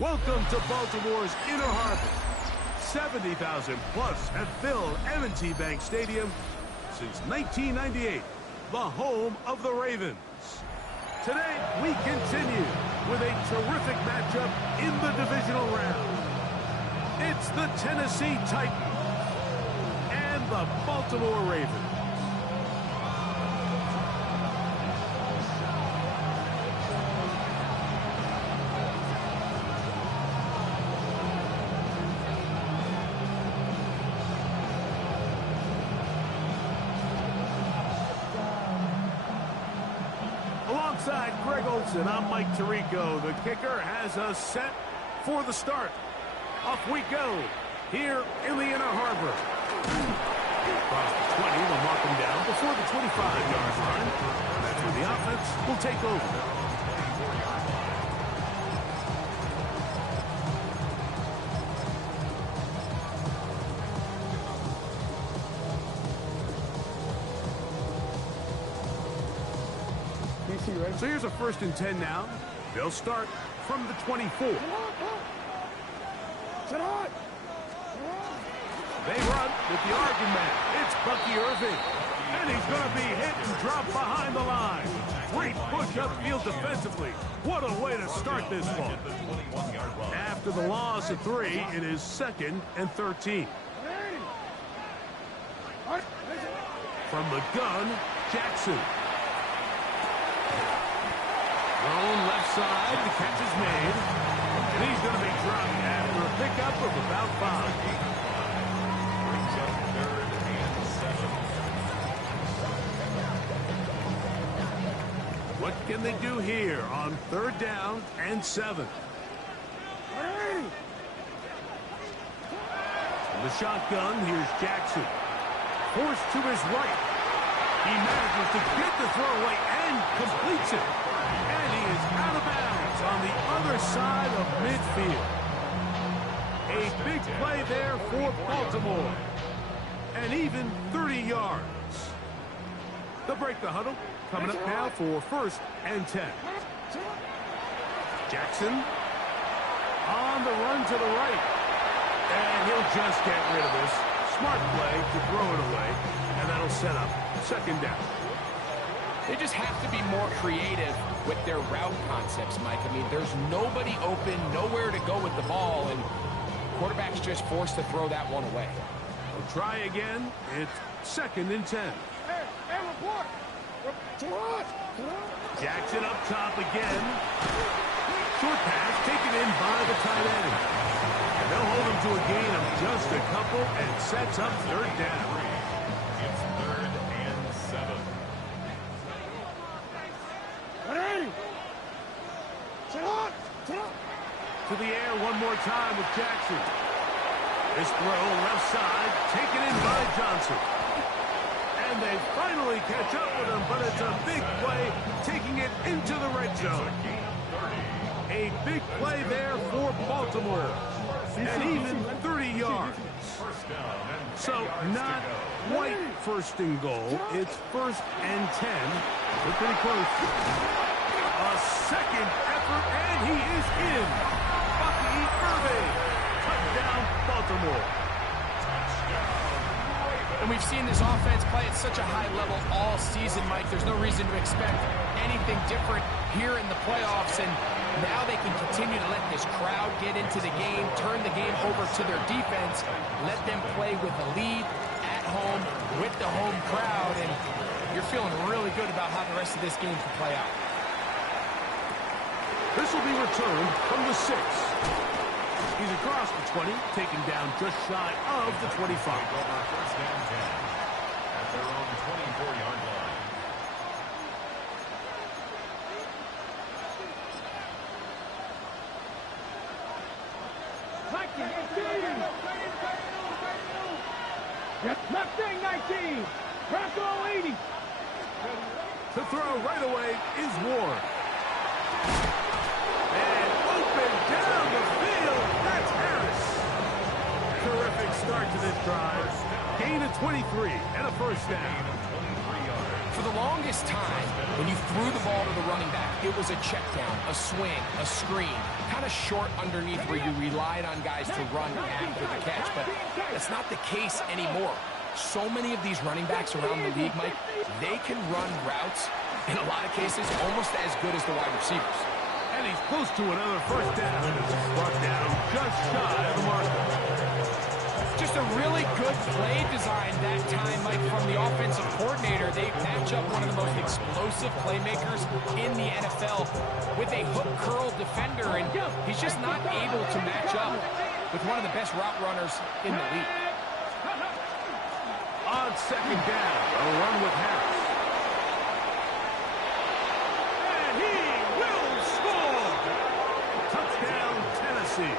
Welcome to Baltimore's Inner Harbor. 70,000 plus have filled M&T Bank Stadium since 1998, the home of the Ravens. Today, we continue with a terrific matchup in the divisional round. It's the Tennessee Titans and the Baltimore Ravens. Alongside Greg Olson, I'm Mike Tirico. The kicker has us set for the start. Off we go here in the Inner Harbor. Across the 20, we'll mark him down before the 25-yard line. That's where the offense will take over. So here's a 1st and 10 now. They'll start from the 24. They run with the argument. It's Bucky Irving. And he's going to be hit and dropped behind the line. Great push upfield defensively. What a way to start this one. After the loss of 3, it is 2nd and 13. From the gun, Jackson. Thrown left side, the catch is made. And he's going to be dropped after a pickup of about 5. Brings up 3rd and 7. What can they do here on 3rd down and 7? From the shotgun, here's Jackson. Forced to his right. He manages to get the throwaway and completes it. And he is out of bounds on the other side of midfield. A big play there for Baltimore. And even 30 yards. They'll break the huddle. Coming up now for 1st and 10. Jackson on the run to the right. And he'll just get rid of this. Smart play to throw it away. And that'll set up 2nd down. They just have to be more creative with their route concepts, Mike. I mean, there's nobody open, nowhere to go with the ball, and quarterback's just forced to throw that one away. We'll try again. It's 2nd and 10. Hey, report! Jackson up top again. Short pass taken in by the tight end. And they'll hold him to a gain of just a couple and sets up 3rd down. It's 3rd and 7. To the air one more time with Jackson. This throw left side taken in by Johnson. And they finally catch up with him, but it's a big play taking it into the red zone. A big play there for Baltimore. And even 30 yards. So not quite 1st and goal. It's 1st and 10. They're pretty close. A 2nd effort, and he is in. Bucky Irving. Touchdown, Baltimore. And we've seen this offense play at such a high level all season, Mike. There's no reason to expect anything different here in the playoffs. And now they can continue to let this crowd get into the game, turn the game over to their defense, let them play with a lead at home with the home crowd. And you're feeling really good about how the rest of this game can play out. This will be returned from the 6. He's across the 20, taken down just shy of the 25. Over 1st down 10 at their own 24-yard line. Left thing 19. Bronco 80. To throw right away is Ward. And open down the field. That's Harris. Terrific start to this drive. Gain of 23 and a 1st down. 23 yards. For the longest time, when you threw the ball to the running back, it was a check down, a swing, a screen, kind of short underneath where you relied on guys to run after the catch. But that's not the case anymore. So many of these running backs around the league, Mike, they can run routes, in a lot of cases, almost as good as the wide receivers. And he's close to another first down. Brought down just shy of the marker. Just a really good play design that time, Mike, from the offensive coordinator. They match up one of the most explosive playmakers in the NFL with a hook curl defender, and he's just not able to match up with one of the best route runners in the league. On second down, a run with Harris. And he will score! Touchdown, Tennessee.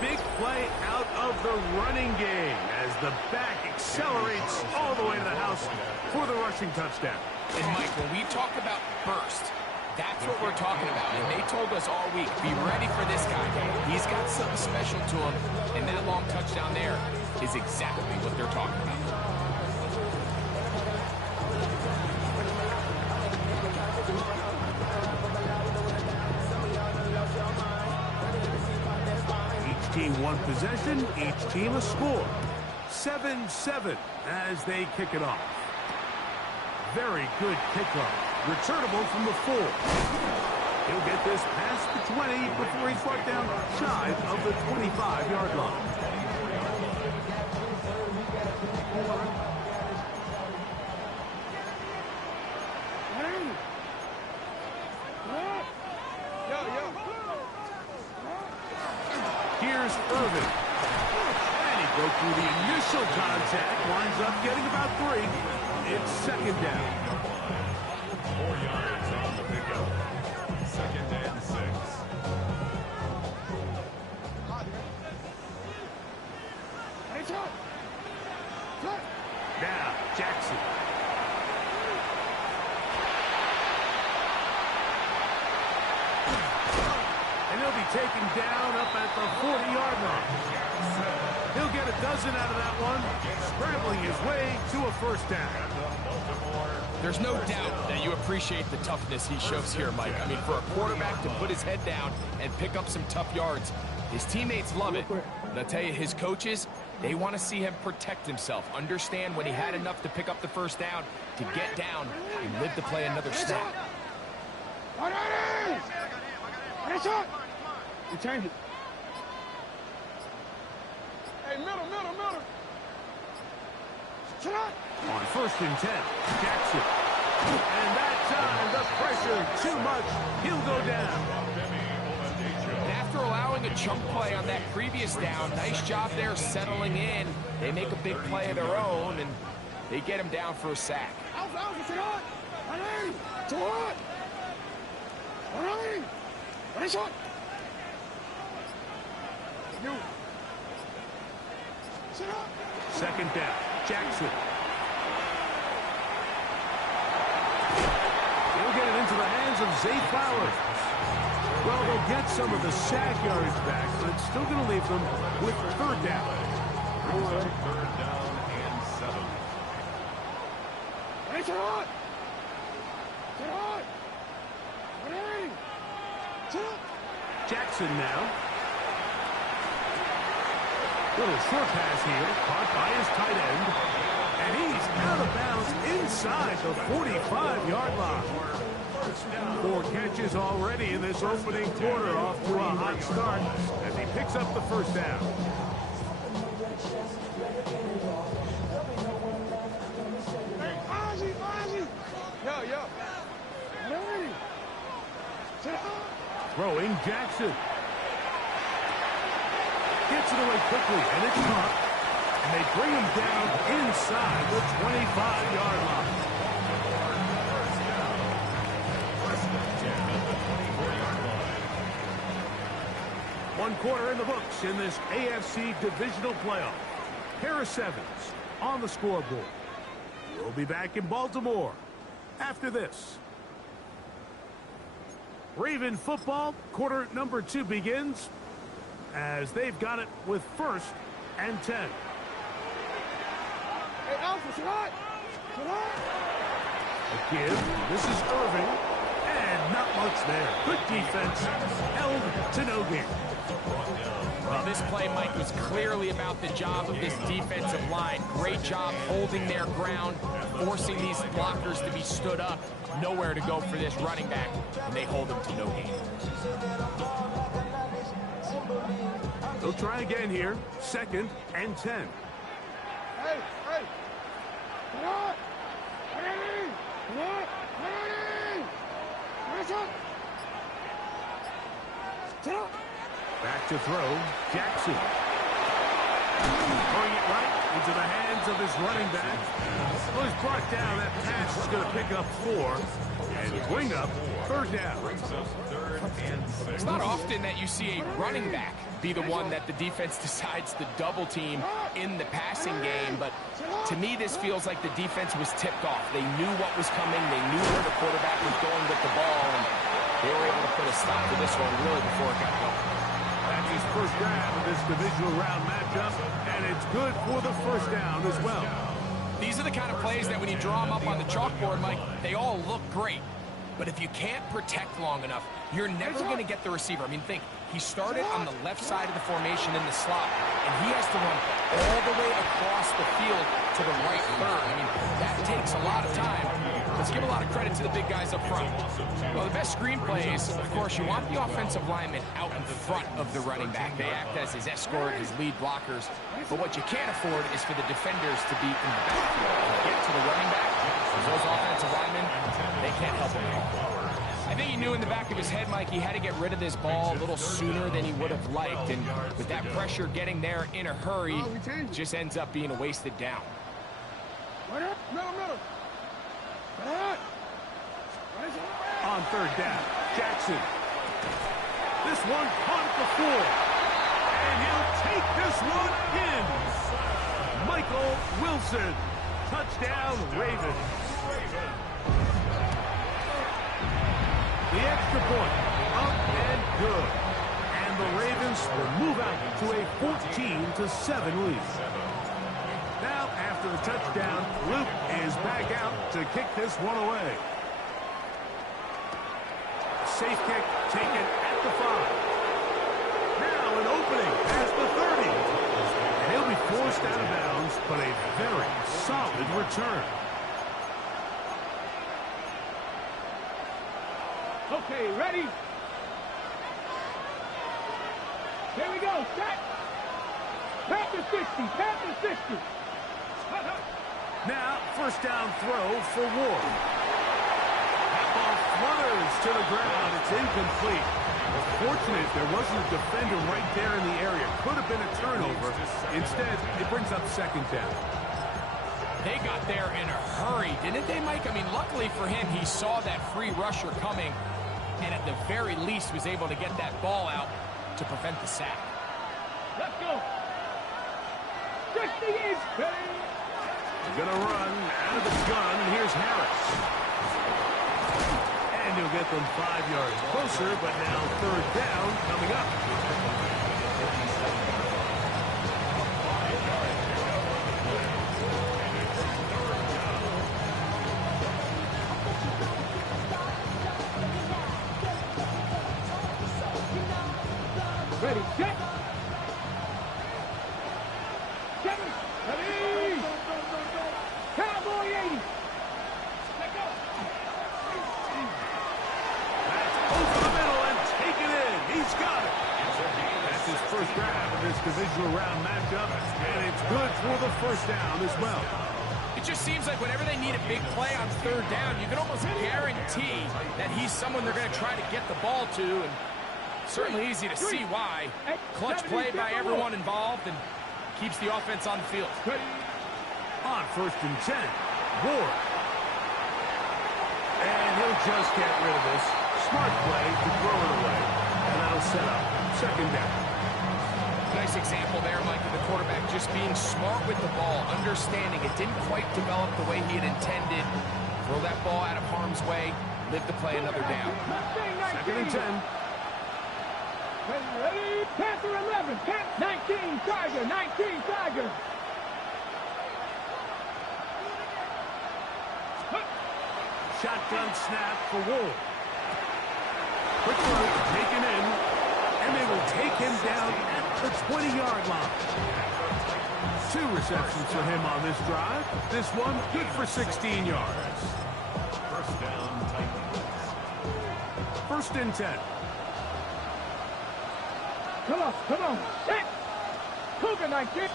Big play out of the running game as the back accelerates all the way to the house for the rushing touchdown. And, Mike, when we talk about burst, that's what we're talking about. And they told us all week, be ready for this guy. He's got something special to him, and that long touchdown there is exactly what they're talking about. Team one possession, each team a score. 7-7 as they kick it off. Very good kickoff. Returnable from the 4. He'll get this past the 20 before he's brought down shy of the 25-yard line. Here's Irvin. And he broke through the initial contact. Winds up getting about 3. It's second down. 4 yards on the pickup. Second and 6. Now, Jackson. And he'll be taken down up at the 40-yard line. He'll get a dozen out of that one, scrambling his way to a first down. There's no doubt that you appreciate the toughness he shows here, Mike. I mean, for a quarterback to put his head down and pick up some tough yards, his teammates love it. But I'll tell you, his coaches, they want to see him protect himself, understand when he had enough to pick up the first down, to get down and live to play another snap. You change it. Hey, middle. Shut up. On first and 10, Jackson. And that time, the pressure too much. He'll go down. And after allowing a chunk play on that previous down, nice job there settling in. They make a big play of their own, and they get him down for a sack. Second down, Jackson. He'll get it into the hands of Zay Flowers. Well, they'll get some of the sack yardage back, but it's still going to leave them with third down. Third down and 7. Jackson now. Little short pass here, caught by his tight end. And he's out of bounds inside the 45-yard line. 4 catches already in this opening quarter, off to a hot start as he picks up the first down. Throwing Jackson. Gets it away quickly, and it's caught. And they bring him down inside the 25-yard line. One quarter in the books in this AFC divisional playoff. Harris Evans on the scoreboard. We'll be back in Baltimore after this. Raven football, quarter number 2 begins as they've got it with first and 10. A give. This is Irving. And not much there. Good defense. Held to no gain. Well, this play, Mike, was clearly about the job of this defensive line. Great job holding their ground, forcing these blockers to be stood up. Nowhere to go for this running back, and they hold him to no gain. They'll try again here. 2nd and 10. Hey! Come on! Ready! Come on! Ready! Listen! Sit up! Back to throw. Jackson. Throwing it right into the hands of his running back. Well, he's brought down. That pass is going to pick up 4. And bring up 3rd down. It's not often that you see a running back be the one that the defense decides to double team in the passing game, but to me this feels like the defense was tipped off. They knew what was coming, they knew where the quarterback was going with the ball, and they were able to put a stop to this one really before it got going. That's his first grab of this divisional round matchup, and it's good for the 1st down as well. These are the kind of plays that when you draw them up on the chalkboard, Mike, they all look great. But if you can't protect long enough, you're never going to get the receiver. I mean, think, he started on the left side of the formation in the slot, and he has to run all the way across the field to the right third. I mean, that takes a lot of time. Let's give a lot of credit to the big guys up front. Well, the best screen plays, of course, you want the offensive linemen out in front of the running back. They act as his escort, his lead blockers. But what you can't afford is for the defenders to be in the backfield to get to the running back. Those offensive linemen, they can't help him at all. I think he knew in the back of his head, Mike, he had to get rid of this ball a little sooner than he would have liked. And with that pressure getting there in a hurry, it just ends up being a wasted down. Middle. On 3rd down, Jackson. This one caught before. And he'll take this one in. Michael Wilson. Touchdown, Ravens. The extra point, up and good. And the Ravens will move out to a 14-7 lead. Now, after the touchdown, Luke is back out to kick this one away. Safe kick taken at the 5. Now an opening past the 30. And he'll be forced out of bounds, but a very solid return. Okay, ready? Here we go, set! Panther 60! Now, 1st down throw for Ward. That ball flutters to the ground. It's incomplete. Fortunate there wasn't a defender right there in the area. Could have been a turnover. Instead, it brings up 2nd down. They got there in a hurry, didn't they, Mike? I mean, luckily for him, he saw that free rusher coming, and at the very least was able to get that ball out to prevent the sack. Let's go! 60 is ready! They're going to run out of the gun. Here's Harris. And he'll get them 5 yards closer, but now 3rd down coming up. Ready, set! 7, ready! Cowboy 80! Let go! That's over the middle and taken in. He's got it. That's his first grab of this divisional round matchup, and it's good for the 1st down as well. It just seems like whenever they need a big play on 3rd down, you can almost guarantee that he's someone they're going to try to get the ball to, and certainly easy to see why. Clutch play by everyone involved and keeps the offense on the field. On 1st and 10, Ward. And he'll just get rid of this. Smart play to throw it away. And that'll set up 2nd down. Nice example there, Mike, of the quarterback just being smart with the ball, understanding it didn't quite develop the way he had intended. Throw that ball out of harm's way, live to play another down. 2nd and 10. Ready? Panther 11, 19, Tiger, 19, Tiger. shotgun snap for Wolf. Quick throw taken in, and they will take him down at the 20-yard line. 2 receptions for him on this drive. This one good for 16 yards. First down, Titans. 1st and 10. Come on. Set. Cougar night, kid.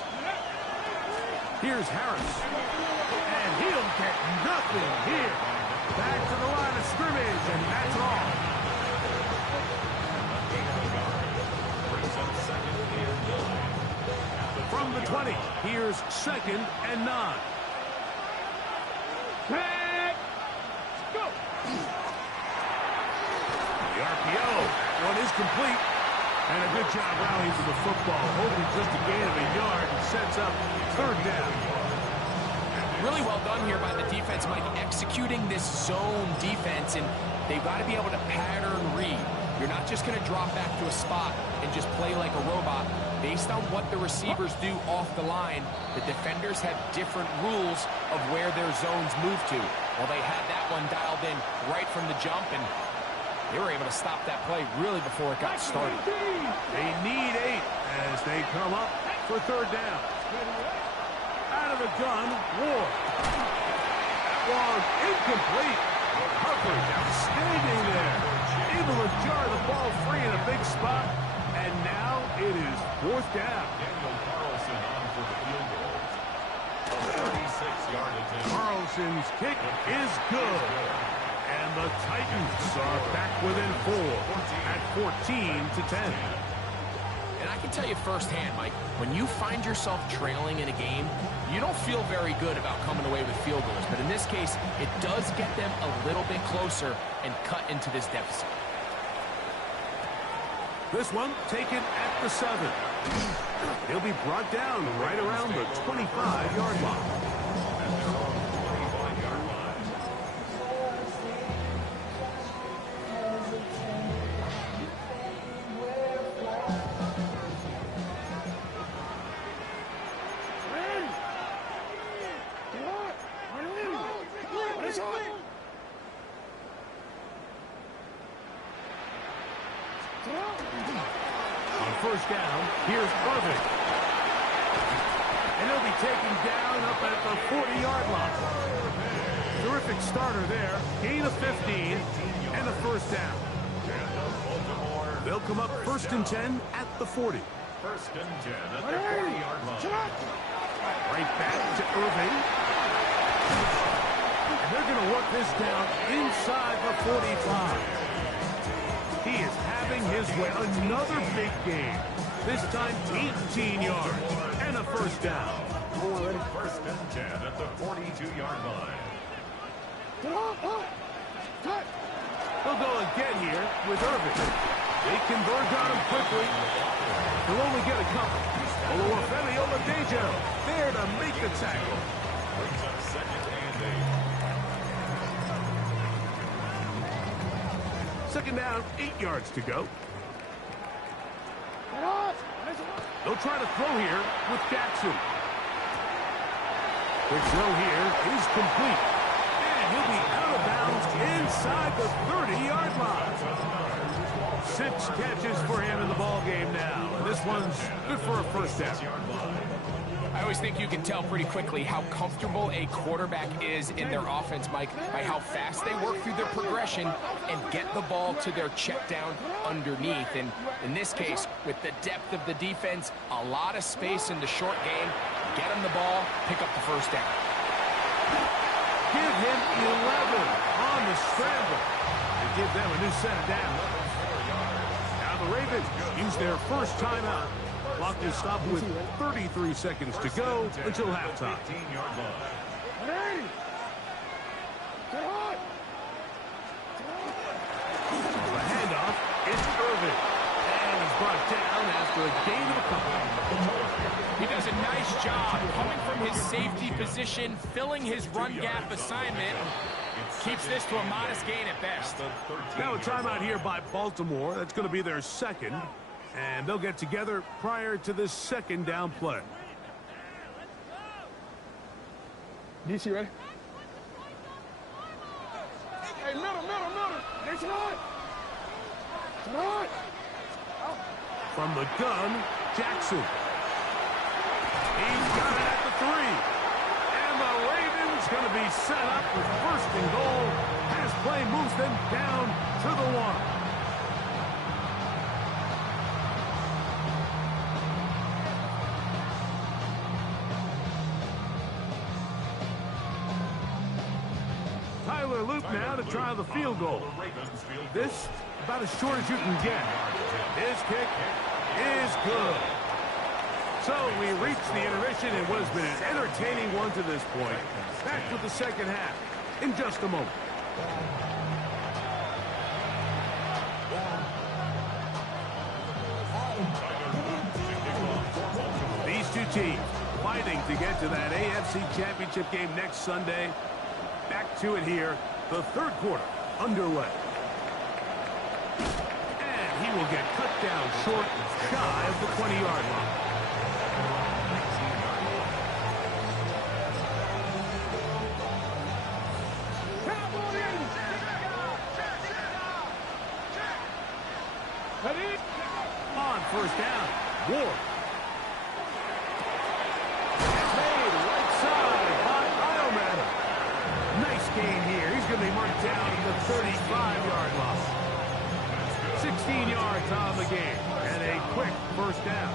Here's Harris. And he'll get nothing here. Back to the line of scrimmage, and that's all. Brings up 2nd and 9. From the 20, here's 2nd and 9. Set. Go. The RPO. One is complete. And a good job rallying for the football. Hoping just a gain of a yard and sets up 3rd down. Really well done here by the defense, Mike, executing this zone defense, and they've got to be able to pattern read. You're not just going to drop back to a spot and just play like a robot. Based on what the receivers do off the line, the defenders have different rules of where their zones move to. Well, they had that one dialed in right from the jump, and they were able to stop that play really before it got started. They need 8 as they come up for 3rd down. Out of the gun, Ward. That one incomplete. Coverage outstanding there. Able to jar the ball free in a big spot. And now it is 4th down. Daniel Carlson on for the field goal. A 36-yard attempt. Carlson's kick is good. And the Titans are back within 4 at 14-10. And I can tell you firsthand, Mike, when you find yourself trailing in a game, you don't feel very good about coming away with field goals. But in this case, it does get them a little bit closer and cut into this deficit. This one taken at the 7. He'll be brought down right around the 25-yard line. On 1st down, here's Irving. And he'll be taken down up at the 40-yard line. Terrific starter there. Gain of 15 and a 1st down. They'll come up 1st and 10 at the 40. 1st and 10 at the 40-yard line. Right back to Irving. And they're going to work this down inside the 45. He is having his way. Another big game. This time 18 yards and a 1st down. 1st and 10 at the 42-yard line. They'll go again here with Irving. They converge on him quickly. They'll only get a couple. Layjohn5 there to make the tackle. Brings up 2nd and 8. 2nd down, 8 yards to go. They'll try to throw here with Jackson. The throw here is complete. And he'll be out of bounds inside the 30-yard line. 6 catches for him in the ballgame now. And this one's good for a 1st down. I always think you can tell pretty quickly how comfortable a quarterback is in their offense, Mike, by how fast they work through their progression and get the ball to their check down underneath. And in this case, with the depth of the defense, a lot of space in the short game, get them the ball, pick up the 1st down. Give him 11 on the scramble to give them a new set of downs. Now the Ravens use their 1st timeout. Clock is stopped with 33 seconds to go until halftime. 15-yard line. The handoff is Irving. And is brought down after a gain of a couple. He does a nice job coming from his safety position, filling his run gap assignment. Keeps this to a modest gain at best. Now a timeout here by Baltimore. That's going to be their 2nd. And they'll get together prior to this 2nd down play. DC, ready? From the gun, Jackson. He's got it at the 3. And the Ravens going to be set up with first and goal. Pass play moves them down to the 1. Tyler Luke now to try the field goal. This about as short as you can get. His kick is good. So we reach the intermission in what has been an entertaining one to this point. Back with the second half in just a moment. These two teams fighting to get to that AFC Championship game next Sunday. Back to it here, the third quarter underway. And he will get cut down short, shy of the 20-yard line. On first down, Ward. Made right side by Ironman. Nice gain here. He's going to be marked down at the 35-yard line. 16 yards on the game. And a quick first down.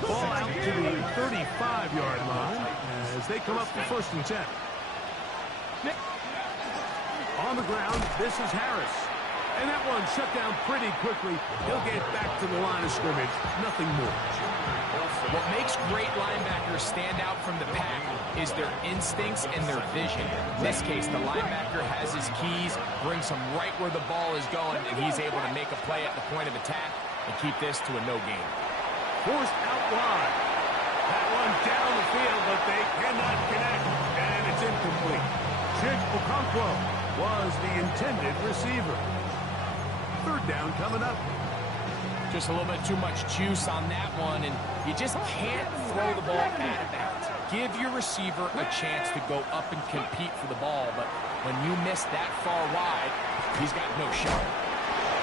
Ball out to the 35-yard line as they come up for first and 10. On the ground, this is Harris. And that one shut down pretty quickly. He'll get back to the line of scrimmage. Nothing more. What makes great linebackers stand out from the pack is their instincts and their vision. In this case, the linebacker has his keys, brings him right where the ball is going, and he's able to make a play at the point of attack and keep this to a no gain. Forced out wide. That one down the field, but they cannot connect, and it's incomplete. Chig Okonkwo was the intended receiver. Third down coming up. Just a little bit too much juice on that one, and you just can't throw the ball out of bounds. Give your receiver a chance to go up and compete for the ball, but when you miss that far wide, he's got no shot.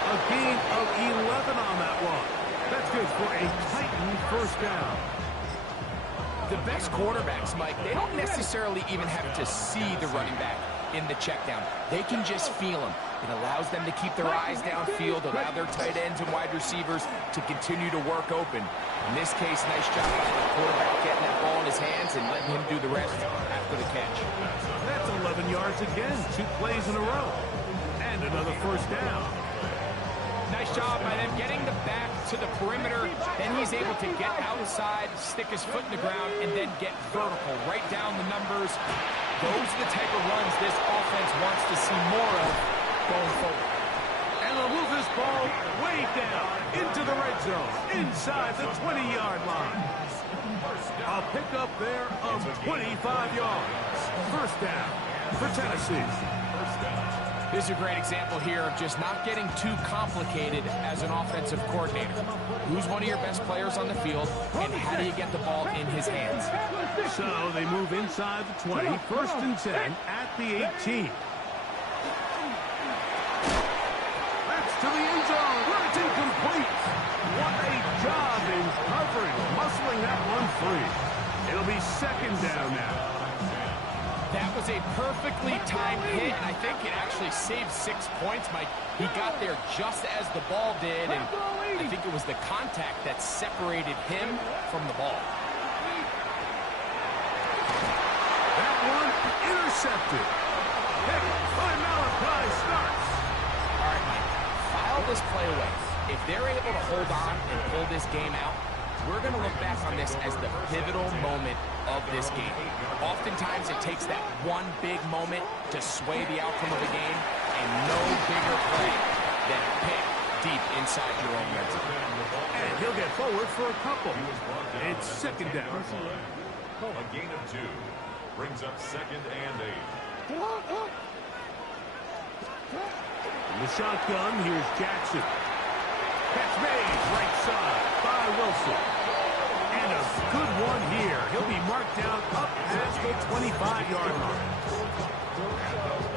A gain of 11 on that one. That's good for a Titan first down. The best quarterbacks, Mike, they don't necessarily even have to see the running back in the check down. They can just feel him. It allows them to keep their eyes downfield, allow their tight ends and wide receivers to continue to work open. In this case, nice job by the quarterback getting that ball in his hands and letting him do the rest after the catch. That's 11 yards again, 2 plays in a row. And another first down. Nice job by them getting the back to the perimeter. Then he's able to get outside, stick his foot in the ground, and then get vertical. Right down the numbers. Those are the type of runs this offense wants to see more of going forward. And they'll move this ball way down into the red zone, inside the 20-yard line. A pickup there of 25 yards. First down for Tennessee. This is a great example here of just not getting too complicated as an offensive coordinator. Who's one of your best players on the field, and how do you get the ball in his hands? So they move inside the 20, first and 10 at the 18. That's to the end zone, but it's incomplete. What a job in covering, muscling that one free. It'll be second down now. That was a perfectly timed hit, and I think it actually saved 6 points, Mike. He got there just as the ball did, and I think it was the contact that separated him from the ball. That one intercepted. Hit by Malachi starts. All right, Mike, file this play away. If they're able to hold on and pull this game out, we're going to look back on this as the pivotal moment of this game. Oftentimes, it takes that one big moment to sway the outcome of a game, and no bigger play than a pick deep inside your own red zone. And he'll get forward for a couple. It's second down. A gain of 2 brings up second and 8. In the shotgun, here's Jackson. Catch made right side by Wilson. And a good one here. He'll be marked down up past the 25-yard line.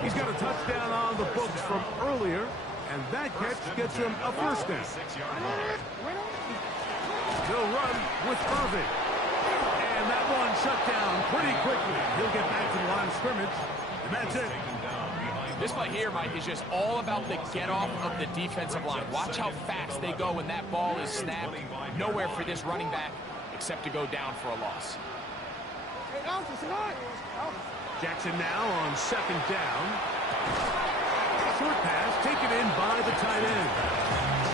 He's got a touchdown on the books from earlier, and that catch gets him a first down. He'll run with Irving. And that one shut down pretty quickly. He'll get back to the line of scrimmage, and that's it. This play here, Mike, is just all about the get-off of the defensive line. Watch how fast they go when that ball is snapped. Nowhere for this running back except to go down for a loss. Jackson now on second down. Short pass taken in by the tight end.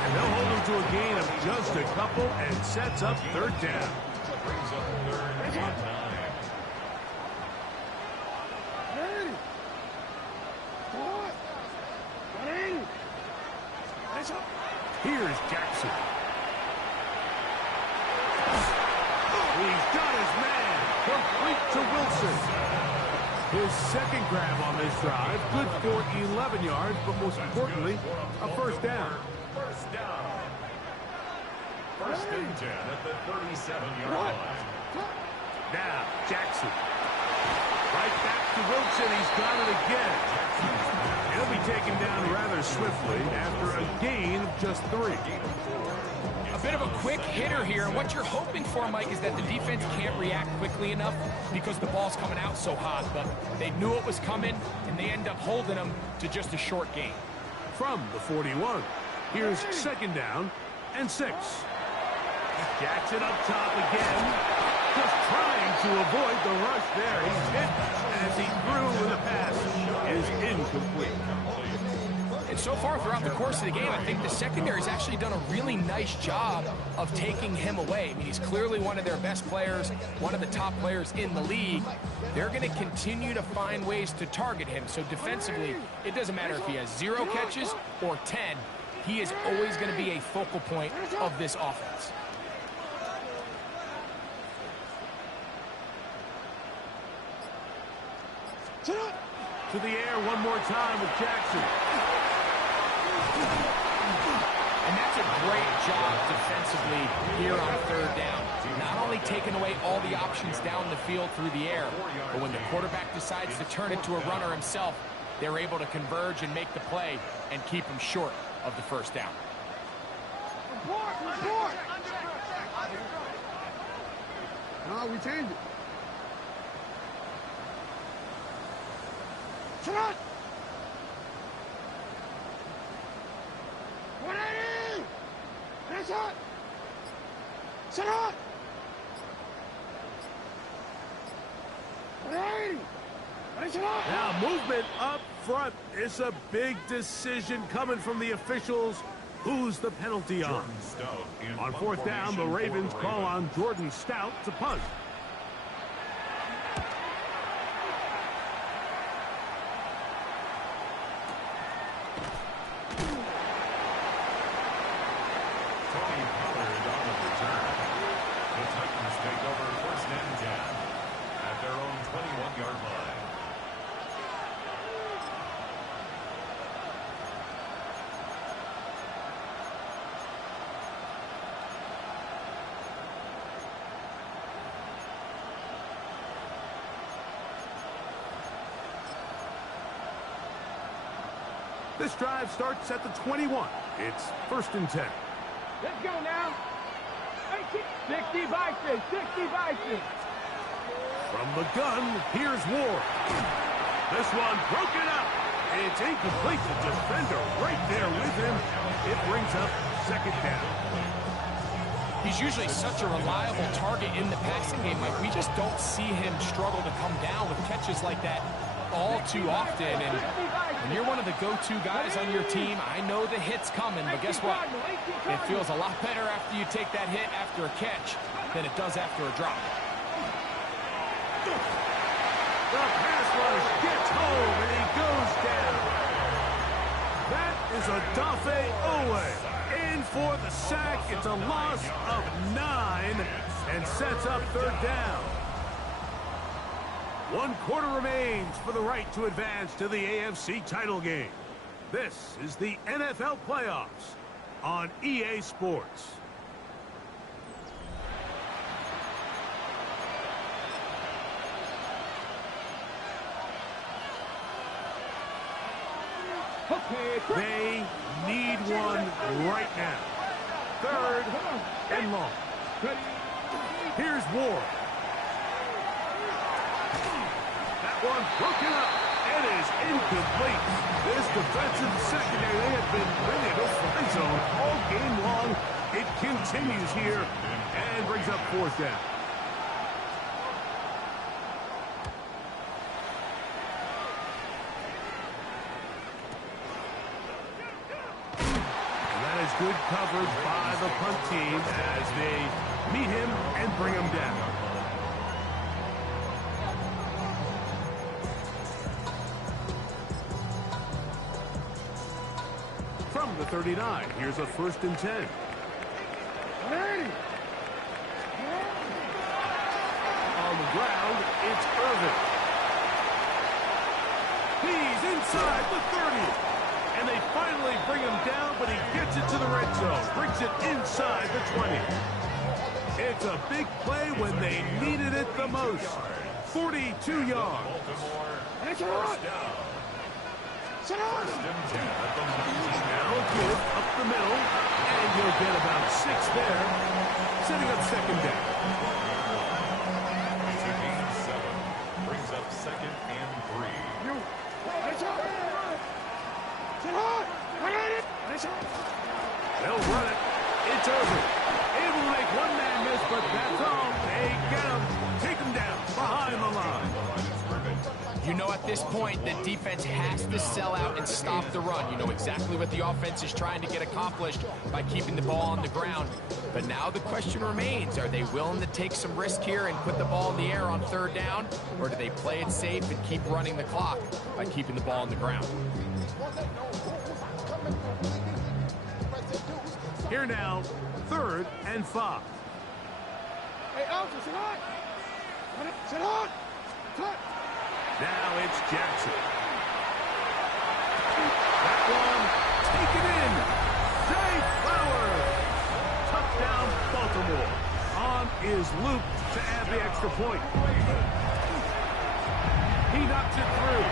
And they'll hold him to a gain of just a couple and sets up third down. Brings up third and 9. Here's Jackson. He's got his man. Complete to Wilson. His second grab on this drive. Good for 11 yards, but most importantly, a first down. First down. First and 10 at the 37-yard line. Now, Jackson. Right back to Wilson. He's got it again. He'll be taken down rather swiftly after a gain of just 3. A bit of a quick hitter here, and what you're hoping for, Mike, is that the defense can't react quickly enough because the ball's coming out so hot, but they knew it was coming, and they end up holding them to just a short gain. From the 41, here's second down and 6. Jackson up top again, just trying to avoid the rush there. He's hit as he threw with a pass is incomplete. And so far throughout the course of the game, I think the secondary's actually done a really nice job of taking him away. I mean, he's clearly one of their best players, one of the top players in the league. They're going to continue to find ways to target him. So defensively, it doesn't matter if he has 0 catches or 10. He is always going to be a focal point of this offense. To the air one more time with Jackson. And that's a great job defensively here on third down. Not only taking away all the options down the field through the air, but when the quarterback decides to turn it to a runner himself, they're able to converge and make the play and keep him short of the first down. No, we changed it. Shut up! 180! That's it! Shut up! 180! Now movement up front. It's a big decision coming from the officials. Who's the penalty on? On fourth down, the Ravens call on Jordan Stout to punt. This drive starts at the 21. It's first and 10. Let's go now. 60 Bison, 60 Bison. From the gun, here's Ward. This one broken up. It's incomplete. The defender right there with him. It brings up second down. He's usually such a reliable target in the passing game. Like, we just don't see him struggle to come down with catches like that all too often. And when you're one of the go-to guys on your team, I know the hit's coming, but guess what? It feels a lot better after you take that hit after a catch than it does after a drop. The pass rush gets home, and he goes down. That is Odafe Owe. In for the sack. It's a loss of 9 and sets up third down. 1 quarter remains for the right to advance to the AFC title game. This is the NFL playoffs on EA Sports. They need one right now. Third and long. Here's Ward. That one broken up. It is incomplete. This defensive secondary, they have been really in a fly zone all game long. It continues here and brings up fourth down. That is good coverage by the punt team as they meet him and bring him down. From the 39, here's a 1st and 10. On the ground, it's Irvin. He's inside the 30. And they finally bring him down, but he gets it to the red zone. Brings it inside the 20. It's a big play when they needed it the most. 42 yards. Now give up the middle, and you'll get about 6 there, setting up second down. It's a gain of 7. Brings up 2nd and 3. They'll run it. It's over. Able to make one man miss, but that's all. They get him. Take him down behind the line. You know, at this point, the defense has to sell out and stop the run. You know exactly what the offense is trying to get accomplished by keeping the ball on the ground. But now the question remains, are they willing to take some risk here and put the ball in the air on 3rd down? Or do they play it safe and keep running the clock by keeping the ball on the ground? Here now, 3rd and 5. Hey, Alpha, sit on. Sit on. Cut. Now it's Jackson. That one, taken in. Jay Flowers. Touchdown, Baltimore. On is Luke to add the extra point. He knocks it through.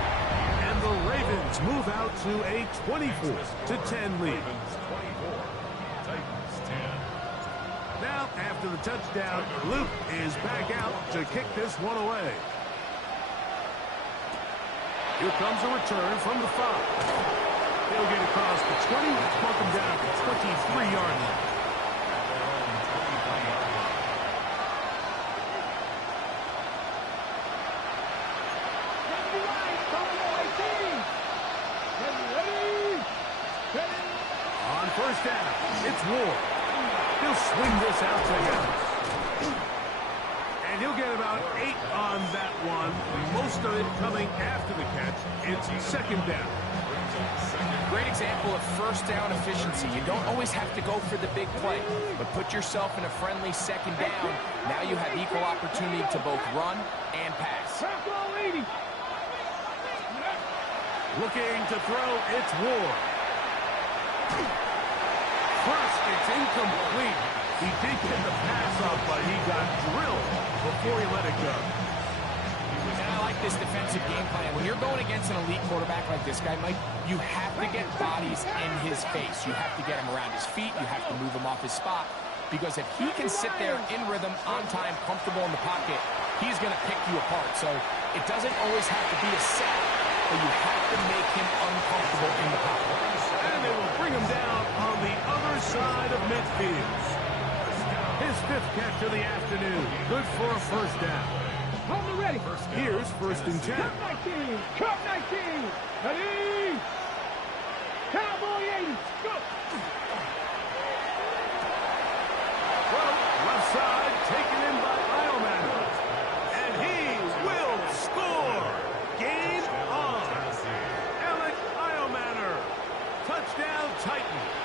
And the Ravens move out to a 24-10 lead. Now, after the touchdown, Luke is back out to kick this one away. Here comes a return from the 5. He'll get across the 20, bump him down to 23-yard line. On 1st down, it's Ward. He'll swing this out to him. And he'll get about 8 on that one. Most of it coming after the catch. It's 2nd down. Great example of 1st down efficiency. You don't always have to go for the big play, but put yourself in a friendly 2nd down. Now you have equal opportunity to both run and pass. Looking to throw, it's Ward. First, it's incomplete. He did get the pass off, but he got drilled before he let it go. And I like this defensive game plan. When you're going against an elite quarterback like this guy, Mike, you have to get bodies in his face. You have to get him around his feet. You have to move him off his spot. Because if he can sit there in rhythm, on time, comfortable in the pocket, he's going to pick you apart. So it doesn't always have to be a set, but you have to make him uncomfortable in the pocket. And they will bring him down on the other side of midfield. His 5th catch of the afternoon. Good for a 1st down. Hold it ready. Here's 1st and 10. Cup 19. Cup 19. Ready. Cowboy 80. Go. Well, left side taken in by Iomanner. And he will score. Game on. Alec Iomanner. Touchdown Titans.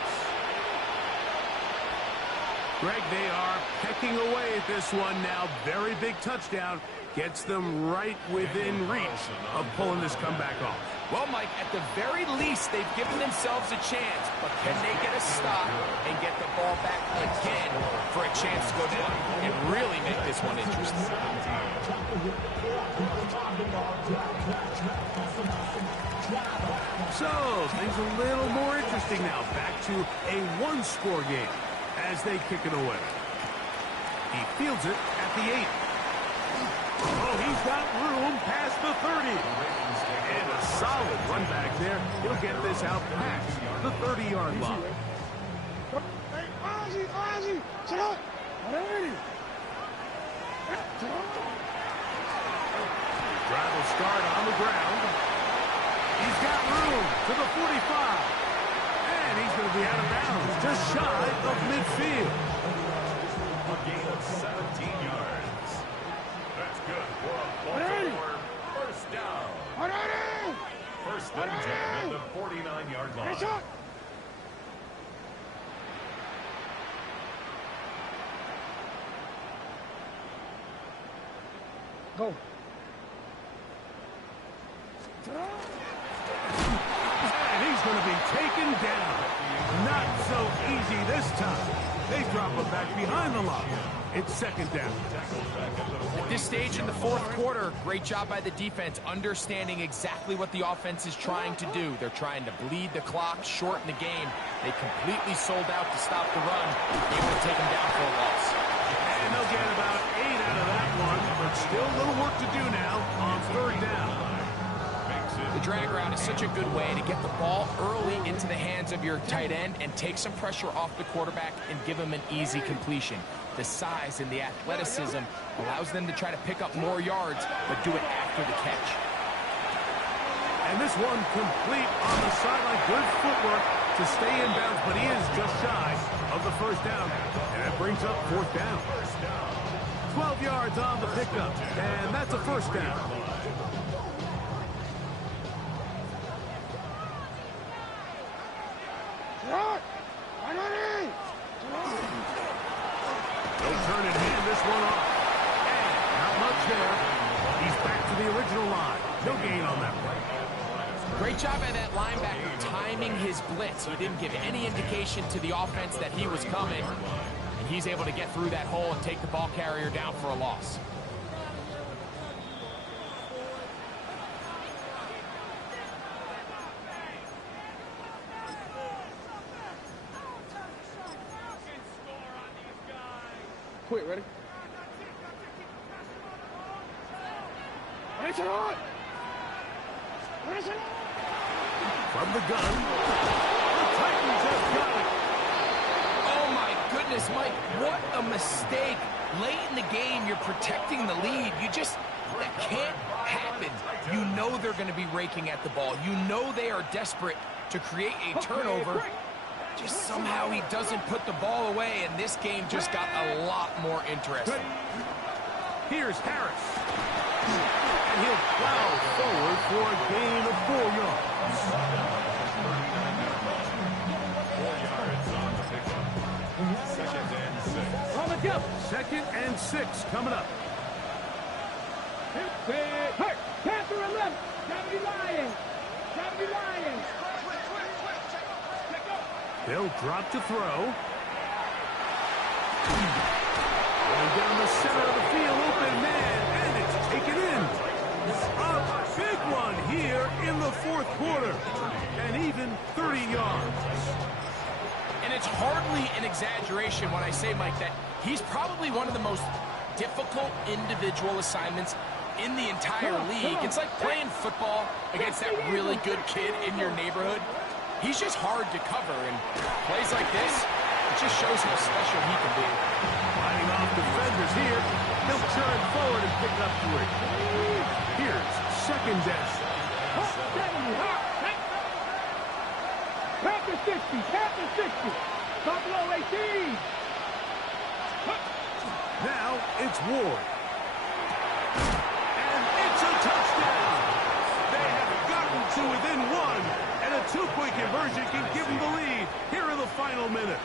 Greg, they are pecking away at this one now. Very big touchdown. Gets them right within reach of pulling this comeback off. Well, Mike, at the very least, they've given themselves a chance. But can they get a stop and get the ball back again for a chance to go down and really make this one interesting? So, things a little more interesting now. Back to a one-score game as they kick it away. He fields it at the 8. Oh, he's got room past the 30. And a solid run back there. He'll get this out past the 30-yard line. Drive will start on the ground. He's got room to the 45. And he's going to be out of bounds, just shy of midfield. A gain of 17 yards. That's good for a Baltimore first down. First and 10 at the 49-yard line. Go. And he's going to be taken down. Not so easy this time. They drop him back behind the line. It's second down. At this stage in the fourth quarter, great job by the defense, understanding exactly what the offense is trying to do. They're trying to bleed the clock, shorten the game. They completely sold out to stop the run, able to take them down for a loss. And they'll get about 8 out of that one, but still a little work to do now on third down. The drag route is such a good way to get the ball early into the hands of your tight end and take some pressure off the quarterback and give him an easy completion. The size and the athleticism allows them to try to pick up more yards, but do it after the catch. And this one complete on the sideline. Good footwork to stay in bounds, but he is just shy of the first down. And that brings up fourth down. 12 yards on the pickup, and that's a first down. They'll turn and hand this one off. And not much there. He's back to the original line. No gain on that one. Great job by that linebacker timing his blitz. He didn't give any indication to the offense that he was coming. And he's able to get through that hole and take the ball carrier down for a loss. Quick, ready? From the gun, the Titans have got it. Oh my goodness, Mike, what a mistake. Late in the game, you're protecting the lead. That can't happen. You know they're going to be raking at the ball. You know they are desperate to create a turnover. Just somehow he doesn't put the ball away, and this game just got a lot more interesting. Here's Harris. And he'll plow forward for a gain of 4 yards. 4 yards on the pickup. Second and 6. Second and 6 coming up. Panther 11. Gravity Lions. Gravity Lions. They'll drop to throw. Going down the center of the field, open man, and it's taken in. A big one here in the fourth quarter, and even 30 yards. And it's hardly an exaggeration when I say, Mike, that he's probably one of the most difficult individual assignments in the entire league. It's like playing football against that really good kid in your neighborhood. He's just hard to cover, and plays like this, it just shows how special he can be. Fighting off defenders here. He'll turn forward and pick up 3. Here's second down. Panther 60. Panther 60. Buffalo 18. Now it's Ward. And it's a touchdown. They have gotten to within 1. And a 2-point conversion can give them the lead here in the final minute.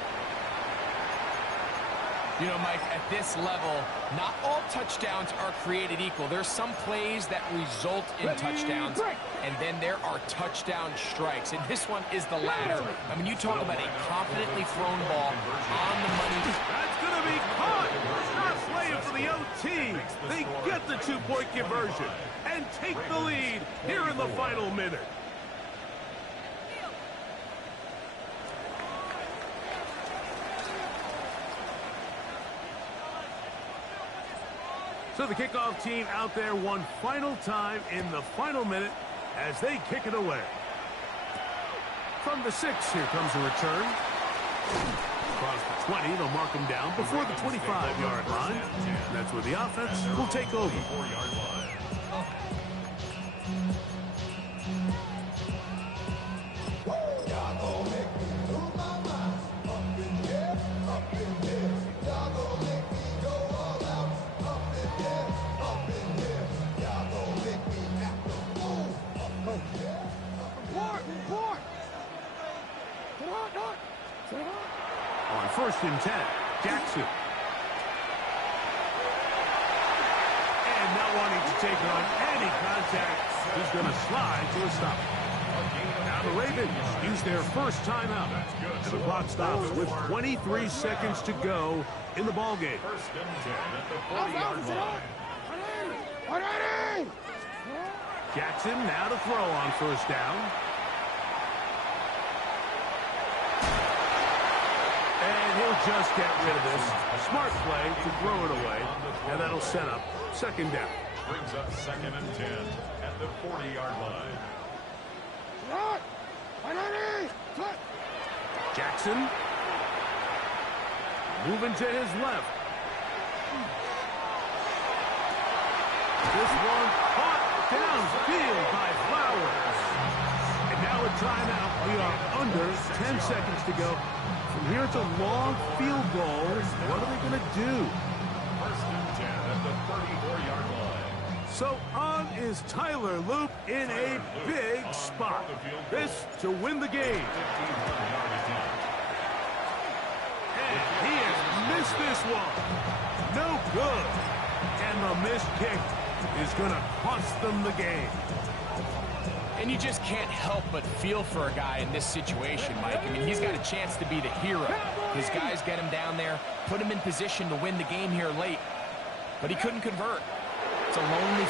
You know, Mike, at this level, not all touchdowns are created equal. There's some plays that result in touchdowns, and then there are touchdown strikes. And this one is the latter. I mean, you talk about a confidently thrown ball on the money. That's going to be caught. Not playing for the OT. They get the two-point conversion and take the lead here in the final minute. So the kickoff team out there one final time in the final minute as they kick it away. From the 6, here comes a return. Across the 20, they'll mark him down before the 25-yard line. And that's where the offense will take over. On 1st and 10, Jackson. And not wanting to take on any contact, he's going to slide to a stop. Now the Ravens use their first timeout. And the clock stops with 23 seconds to go in the ballgame. 1st and 10 at the 40-yard line. Jackson now to throw on 1st down. And he'll just get rid of this. Smart play to throw it away. And that'll set up 2nd down. Brings up 2nd and 10 at the 40-yard line. Jackson. Moving to his left. This one caught downfield by Flowers. And now a timeout. We are under 10 seconds to go. From here, it's a long field goal. What are they going to do? 1st and 10 at the 34-yard line. So on is Tyler Loop in a big spot. This to win the game. And he has missed this one. No good. And the missed kick is going to cost them the game. And you just can't help but feel for a guy in this situation, Mike. I mean, he's got a chance to be the hero. His guys get him down there, put him in position to win the game here late. But he couldn't convert. It's a lonely